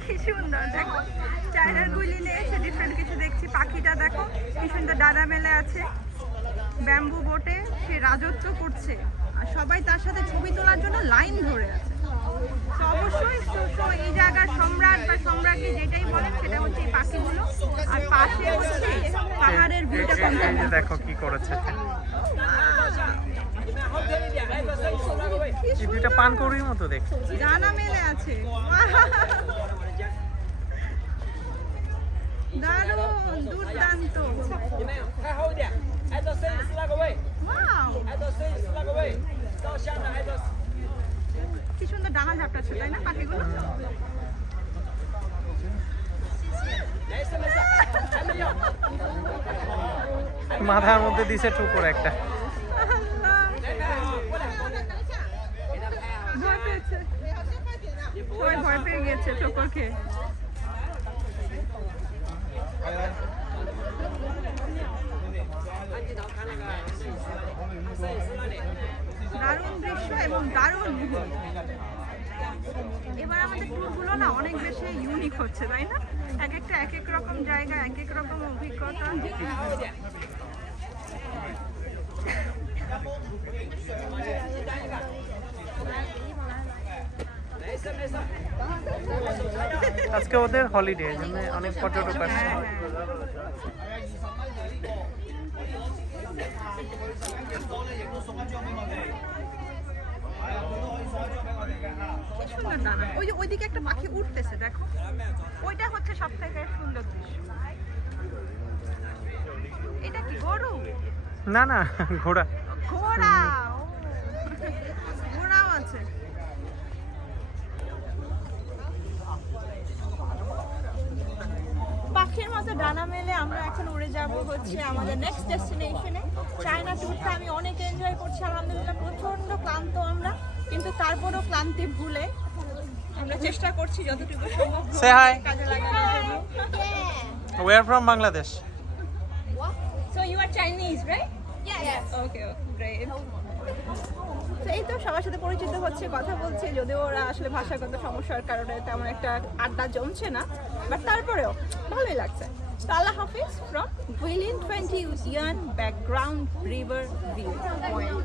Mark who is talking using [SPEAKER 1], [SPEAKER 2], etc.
[SPEAKER 1] কি সুন্দর দেখো। চায়নার গুলিলে এসে ডিফারেন্ট কিছু দেখছি। পাখিটা দেখো কি সুন্দর ডানা মেলে আছে। ব্যাম্বু বোটে সে রাজত্ব করছে। আর সবাই তার সাথে ছবি তোলার জন্য লাইন ধরে আছে। তো অবশ্যই এই জায়গার সম্রাট বা সম্রাটকে যেটাই বলেন সেটা হচ্ছে এই পাখিগুলো। আর পাশে হচ্ছে পাহাড়ের ভিউটা
[SPEAKER 2] এই দেখো কি করেছে এই দুইটা পানকৌড়ির মতো দেখতে।
[SPEAKER 1] জানা মেলে আছে। দুর্দান্ত। কি সুন্দর ডানা ঝাপটাচ্ছে তাই না পাখিগুলো?
[SPEAKER 2] মাথার মধ্যে দিছে ঠুকুর একটা।
[SPEAKER 1] ভয় পেয়ে গেছে ঠোকর খেয়ে দারুণ দৃশ্য এবং দারুণ এবার আমাদের না অনেক বেশি ইউনিক হচ্ছে, তাই না? এক একটা এক এক রকম জায়গা, এক এক রকম অভিজ্ঞতা।
[SPEAKER 2] আজকে ওদের হলিডে জন্য অনেক পর্যটক আসছে
[SPEAKER 1] ওই যে ওইদিকে একটা পাখি উঠতেছে দেখো। ওইটা হচ্ছে সব থেকে সুন্দর দৃশ্য। এটা কি গরু
[SPEAKER 2] না না ঘোড়া।
[SPEAKER 1] ঘোড়া ও। ঘোড়াও আছে পাখির মতো ডানা মেলে আমরা এখন উড়ে যাব হচ্ছে আমাদের নেক্সট ডেস্টিনেশনে চায়না ট্যুরটা আমি অনেক এনজয় করছি আলহামদুলিল্লাহ প্রচণ্ড ক্লান্ত আমরা কিন্তু তারপরও ক্লান্তি ভুলে আমরা চেষ্টা করছি যতটুকু সম্ভব. কাজে লাগানোর জন্য
[SPEAKER 2] we are from Bangladesh
[SPEAKER 1] So you are Chinese, right? Yes. Okay, great. তো এই তো সবার সাথে পরিচিত হচ্ছে কথা বলছে যদিও ওরা আসলে ভাষাগত সমস্যার কারণে তেমন একটা আড্ডা জমছে না বাট তারপরেও ভালোই লাগছে So Hafiz from Guilin 20 Ocean Background River Viewpoint.